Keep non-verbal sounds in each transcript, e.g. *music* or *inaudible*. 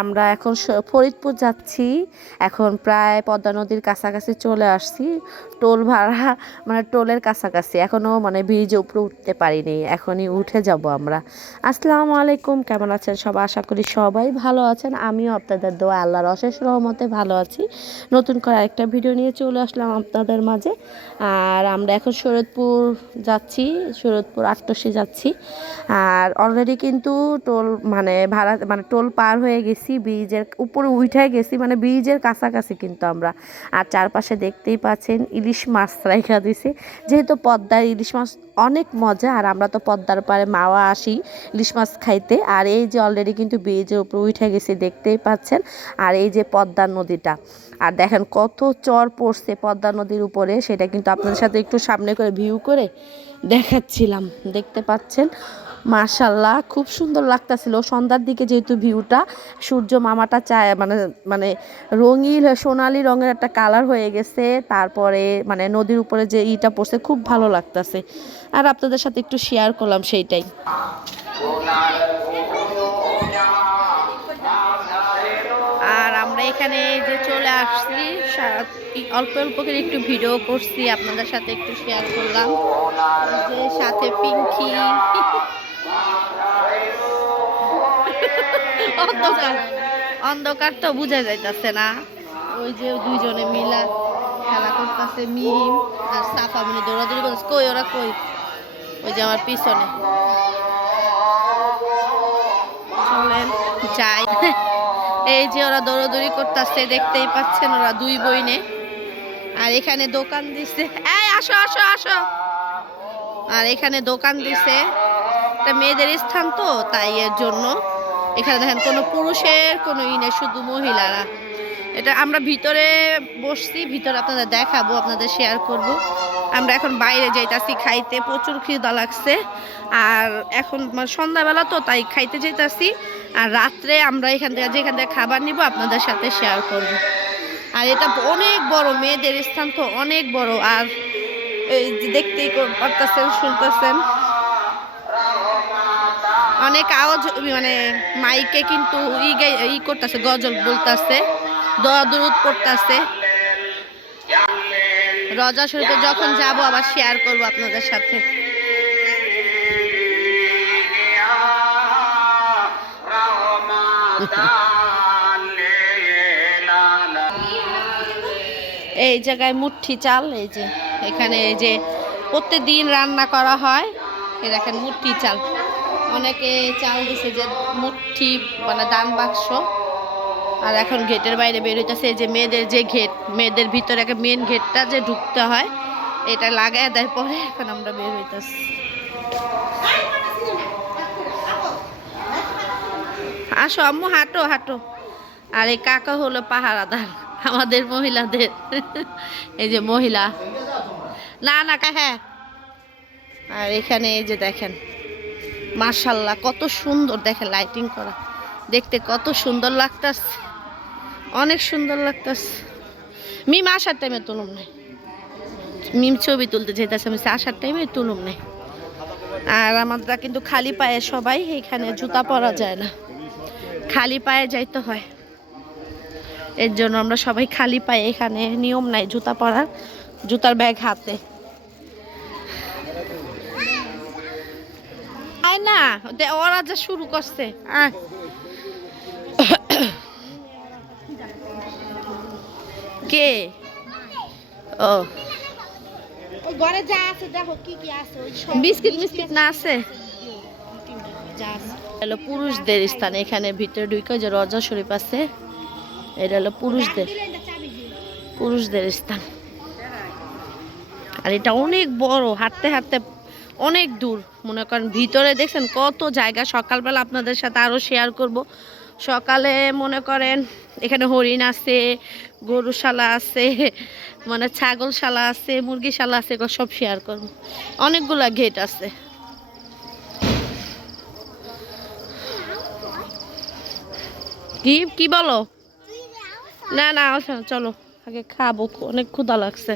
আমরা এখন ফরিদপুর যাচ্ছি। এখন প্রায় পদ্মা নদীর কাছাকাছি চলে আসছি। টোল ভাড়া মানে টোলের কাছাকাছি। এখনও মানে ব্রিজে উপরে উঠতে পারিনি। এখনই উঠে যাব আমরা। আসসালামু আলাইকুম, কেমন আছেন সব আশা করি সবাই ভালো আছেন। আমিও আপনাদের দোয়া, আল্লাহর অশেষ রহমতে ভালো আছি। নতুন করে একটা ভিডিও নিয়ে চলে আসলাম আপনাদের মাঝে। আর আমরা এখন শরৎপুর যাচ্ছি শরৎপুর আটটসি যাচ্ছি। আর অলরেডি কিন্তু টোল মানে ভাড়া মানে টোল পার হয়ে গেছি। ব্রিজের উপরে উঠে গেছি মানে ব্রিজের কাছাকাছি কিন্তু আমরা। আর চারপাশে দেখতেই পাচ্ছেন ইলিশ মাছ রাইখা দিছে। যেহেতু পদ্মার ইলিশ মাছ অনেক মজা, আর আমরা তো পদ্মার পারে মাওয়া আসি ইলিশ মাছ খাইতে। আর এই যে অলরেডি কিন্তু ব্রিজের উপরে উঠে গেছি, দেখতেই পাচ্ছেন। আর এই যে পদ্মা নদীটা, আর দেখেন কত চর পড়ছে পদ্মা নদীর উপরে, সেটা কিন্তু আপনাদের সাথে একটু সামনে করে ভিউ করে দেখাচ্ছিলাম, দেখতে পাচ্ছেন। মাশাল্লাহ খুব সুন্দর লাগতাছিল। সন্ধ্যার দিকে যেহেতু ভিউটা, সূর্য মামাটা চায় মানে মানে রঙিন সোনালি রঙের একটা কালার হয়ে গেছে। তারপরে মানে নদীর উপরে যে ইটা পড়ছে, খুব ভালো লাগতাছে। আর আপনাদের সাথে একটু শেয়ার করলাম সেইটাই। আর আমরা এখানে যে চলে আসছি অল্প অল্প করে একটু ভিডিও করছি, আপনাদের সাথে একটু শেয়ার করলাম। যে সাথে পিঙ্কি। অন্ধকার। অন্ধকার তো বোঝা যাইতাছে না। ওই যে দুইজনে মিলা খেলা করতেছে, মিম আর সাফা মানে দৌড়াদৌড়ি করতেছে। কই ওরা কই? ওই যে আমার পিছনে। চলেন, যাই। এই যে ওরা দৌড়াদৌড়ি করতেছে, দেখতেই পাচ্ছেন ওরা দুই বইনে। আর এখানে দোকান দিছে। এই, আসো আসো আসো। আর এখানে দোকান দিছে। এটা মেয়েদের স্থান তো, তাই এর জন্য। এখানে দেখেন, কোনো পুরুষের, কোনো ই নেই, শুধু মহিলারা। এটা আমরা ভিতরে বসছি, ভিতরে আপনাদের দেখাবো, আপনাদের শেয়ার করব। আমরা এখন বাইরে যাইতাছি খাইতে, প্রচুর খিদা লাগছে। আর এখন মানে সন্ধ্যাবেলা তো, তাই খাইতে যাইতাছি। আর রাত্রে আমরা এখান থেকে, যেখান থেকে খাবার নিব, আপনাদের সাথে শেয়ার করব। আর এটা অনেক বড়, মেয়েদের স্থান তো অনেক বড়। আর এই দেখতেই পারতাছেন, শুনতেছেন। অনেক আওয়াজ মানে মাইকে কিন্তু ই ই করতেছে, গজল বলতেছে, দোয়া দুরুদ পড়তেছে। রজা শরীফে যখন যাব, আবার শেয়ার করব আপনাদের সাথে। এই জায়গায় মুঠি চাল, এই যে, এখানে এই যে প্রত্যেকদিন রান্না করা হয়, এই দেখেন মুঠি চাল। অনেকে চাল দিছে যে মুঠি মানে দান বাক্স। আর এখন গেটের বাইরে বের হইতেছে যে মেয়েদের যে গেট, মেয়েদের ভিতরে একটা মেন গেটটা যে ঢুকতে হয়, এটা লাগায় দেয় পরে এখন আমরা বের হইতেছি। আসো আম্মু, হাঁটো হাঁটো। আর এই কাকা হলো পাহারাদার, আমাদের মহিলাদের। এই যে মহিলা। না না কা হ্যাঁ আর এখানে এই যে দেখেন। মার্শাল্লাহ কত সুন্দর দেখে লাইটিং করা। দেখতে কত সুন্দর লাগতাছে। অনেক সুন্দর লাগতাছে। মিম আসার টাইমে তুলুম নাই। মিম ছবি তুলতে যেতেছে, আমি আসার টাইমে তুলুম নাই। আর আমাদের কিন্তু খালি পায়ে সবাই, এখানে জুতা পরা যায় না। খালি পায়ে যাইতে হয়। এর জন্য আমরা সবাই খালি পায়ে এখানে নিয়ম নাই জুতা পরার, জুতার ব্যাগ হাতে। না ওরা যা শুরু করছে। কে? ও। ঘরে যা আছে দেখো কি কি আছে ওই বিস্কিট না আছে? হলো পুরুষদের স্থান এখানে ভিতরে ঢুকে যে রজা শরীফ আছে এটা হলো পুরুষদের পুরুষদের স্থান। আর এটা অনেক বড় হাঁটতে হাঁটতে অনেক দূর, মনে করেন ভিতরে দেখছেন কত জায়গা। সকালবেলা আপনাদের সাথে আরও শেয়ার করব। সকালে মনে করেন এখানে হরিণ আছে, গরুশালা আছে মানে ছাগলশালা আছে, মুরগিশালা আছে, এগুলো সব শেয়ার করব। অনেকগুলা গেট আছে। কি? কি বলো? না না, চলো, আগে খাব, অনেক ক্ষুধা লাগছে।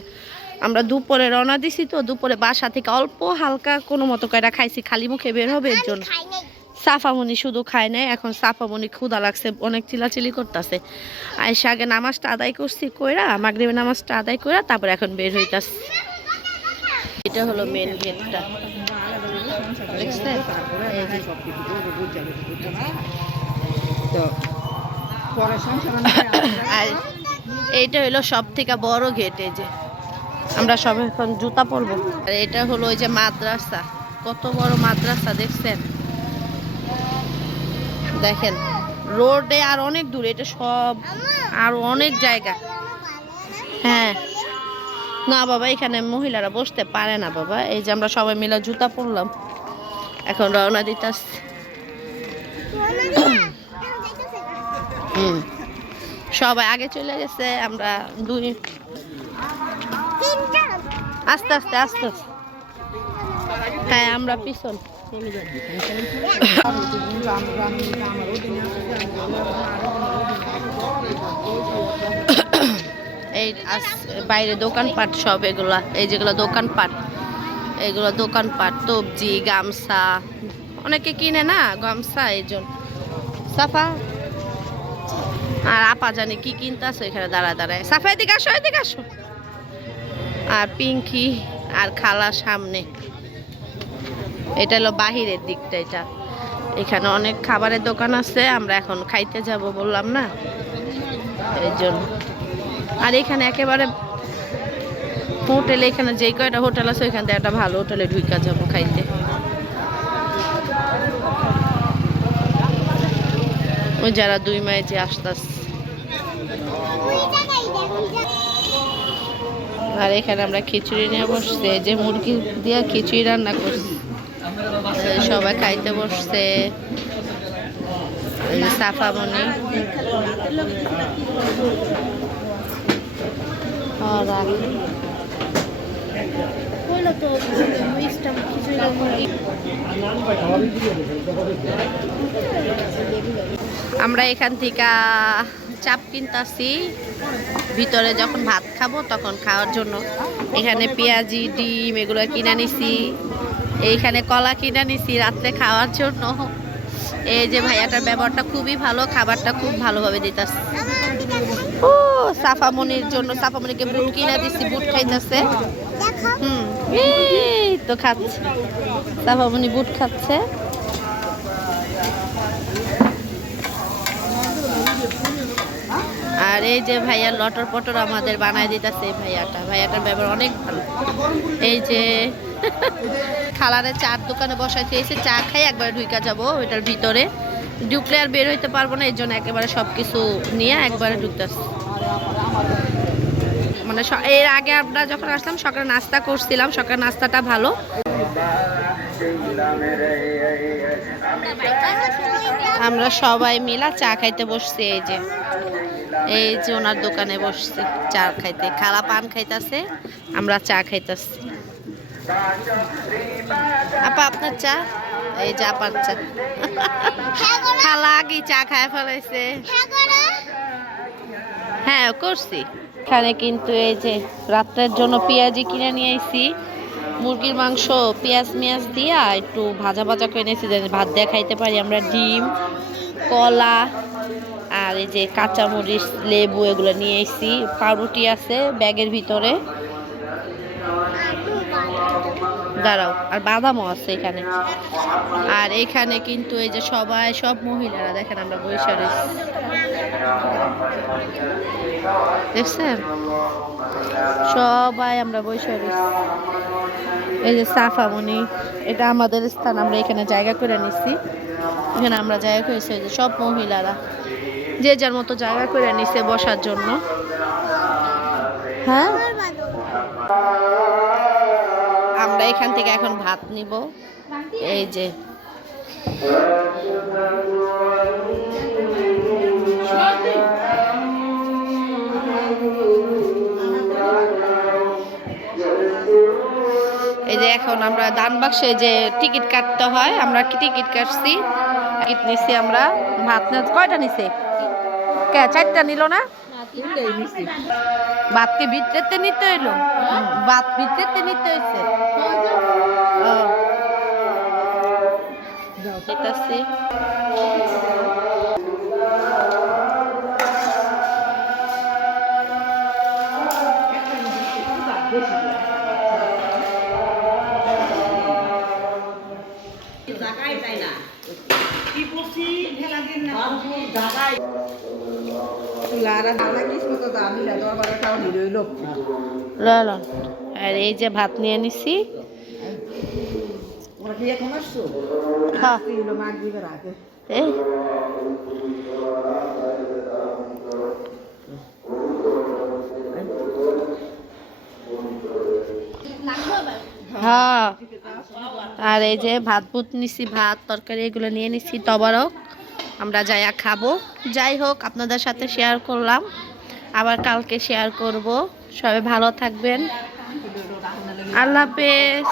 আমরা দুপুরে রওনা দিছি তো দুপুরে বাসা থেকে অল্প হালকা কোনো মতো কয়টা খাইছি খালি মুখে বের হবে এর জন্য। সাফামণি শুধু খায় নাই এখন সাফামণি ক্ষুদা লাগছে অনেক চিলাচিলি করতেছে। আয়সা আগে নামাজটা আদায় করছি কইরা মাগরিবের নামাজটা আদায় কইরা তারপর এখন বের হইতাছি। এটা হলো মেন গেটটা দেখছেন? এই যে তো আর এইটা হলো সব থেকে বড় গেট এই যে। আমরা সব এখন জুতা পরবো। আর এটা হলো ওই যে মাদ্রাসা। কত বড় মাদ্রাসা, দেখছেন? দেখেন, রোডে আর অনেক দূর, এটা সব আর অনেক জায়গা। হ্যাঁ। না বাবা, এখানে মহিলারা বসতে পারে না বাবা। এই যে আমরা সবাই মিলে জুতা পরলাম। এখন রওনা দিতাছি। হুম। সবাই আগে চলে গেছে, আমরা দুই আস্তে আস্তে আস্তে। হ্যাঁ আমরা পিছন। এই আস- বাইরে দোকানপাট সব এগুলা, এই যেগুলো দোকানপাট, এগুলো দোকানপাট, তবজি, গামছা, অনেকে কিনে না গামছা, এই জন্য। সাফা? আর আপা জানে কি কিনতেছো এখানে দাঁড়ায় দাঁড়ায়। সাফা, এদিকে আসো এদিকে আসো। আর পিঙ্কি আর খালা সামনে। এটা হলো বাহিরের দিকটা এটা। এখানে অনেক খাবারের দোকান আছে, আমরা এখন খাইতে যাব বললাম না? এই জন্য। আর এখানে একেবারে হোটেল, এখানে যে কয়টা হোটেল আছে, ওইখান থেকে একটা ভালো হোটেলে ঢুকা যাব খাইতে। ওই যারা দুই মায়ে যে আসতাস আর এখানে আমরা খিচুড়ি নিয়ে বসছে যে মুরগি দিয়ে খিচুড়ি রান্না করছি। সবাই খাইতে বসছে। সাফামণি আমরা এখান থেকে চাপ কিনতাছি। ভিতরে যখন ভাত খাব তখন খাওয়ার জন্য। এখানে পেঁয়াজি, ডিম এগুলো কিনে নিছি। এইখানে কলা কিনে নিছি রাত্রে খাওয়ার জন্য। এই যে ভাইয়াটার ব্যবহারটা খুবই ভালো, খাবারটা খুব ভালোভাবে দিতাছে। ও, সাফামনির জন্য, সাফামনিকে বুট কিনে দিছি, বুট খাইতেছে। হুম, এই তো খাচ্ছে। সাফামনি বুট খাচ্ছে। আর এই যে ভাইয়া লটর পটর আমাদের বানায় দিতেছে ভাইয়াটা। ভাইয়াটার ব্যবহার অনেক ভালো। এই যে *laughs* খালারে চার দোকানে বসাই খেয়েছে চা খাই, একবার ঢুকা যাব ওইটার ভিতরে। ঢুকলে আর বের হইতে পারব না, এই জন্য একেবারে সব কিছু নিয়ে একবারে ঢুকতেছে মানে এর আগে আমরা যখন আসলাম, সকালে নাস্তা করছিলাম, সকালে নাস্তাটা ভালো। আমরা সবাই মিলা চা খাইতে বসছি, এই যে। এই যে ওনার দোকানে বসছি, চা খাইতে। খালা পান খাইতেছে, আমরা চা খাইতেছি। আপা, আপনার চা? এই যে আপার চা। খালা আগে চা খায় ফেলাইছে। হ্যাঁ করছি। এখানে কিন্তু এই যে রাত্রের জন্য পেঁয়াজি কিনে নিয়ে আইছি। মুরগির মাংস, পেঁয়াজ মেয়াজ দিয়া একটু ভাজা ভাজা করে নিয়েছি ভাত দিয়ে খাইতে পারি। আমরা ডিম, কলা আর এই যে কাঁচামরিচ, লেবু এগুলো নিয়ে এসেছি। পাউরুটি আছে ব্যাগের ভিতরে। দাঁড়াও, আর বাদামও আছে এখানে। আর এখানে কিন্তু এই যে সবাই, সব মহিলারা, দেখেন আমরা বৈশাখ দেখছেন? সবাই আমরা বৈশাখ এই যে সাফামণি এটা আমাদের স্থান, আমরা এখানে জায়গা করে নিচ্ছি এখানে আমরা জায়গা করেছি যে সব মহিলারা। যে যার মতো জায়গা করে নিছে বসার জন্য। হ্যাঁ? আমরা এখান থেকে এখন ভাত নিব। এই যে। এই যে এখন আমরা দান বাক্সে যে টিকিট কাটতে হয়, আমরা কি টিকিট কাটছি? টিকিট নিছি আমরা। ভাত কয়টা নিছে? কে চারটা নিল না? ভাতকে ভিতরেতে নিতে হইল? ভাত ভিতরেতে নিতে হইছে? ও। দিতেছি আর এই যে ভাত নিয়ে নিছি। হ্যাঁ আর এই যে ভাত ভুত নিছি, ভাত, তরকারি, এগুলো নিয়ে নিছি, তবারক। আমরা যাইয়া খাব। যাই হোক, আপনাদের সাথে শেয়ার করলাম। আবার কালকে শেয়ার করব। সবাই ভালো থাকবেন। আল্লাহ হাফেজ।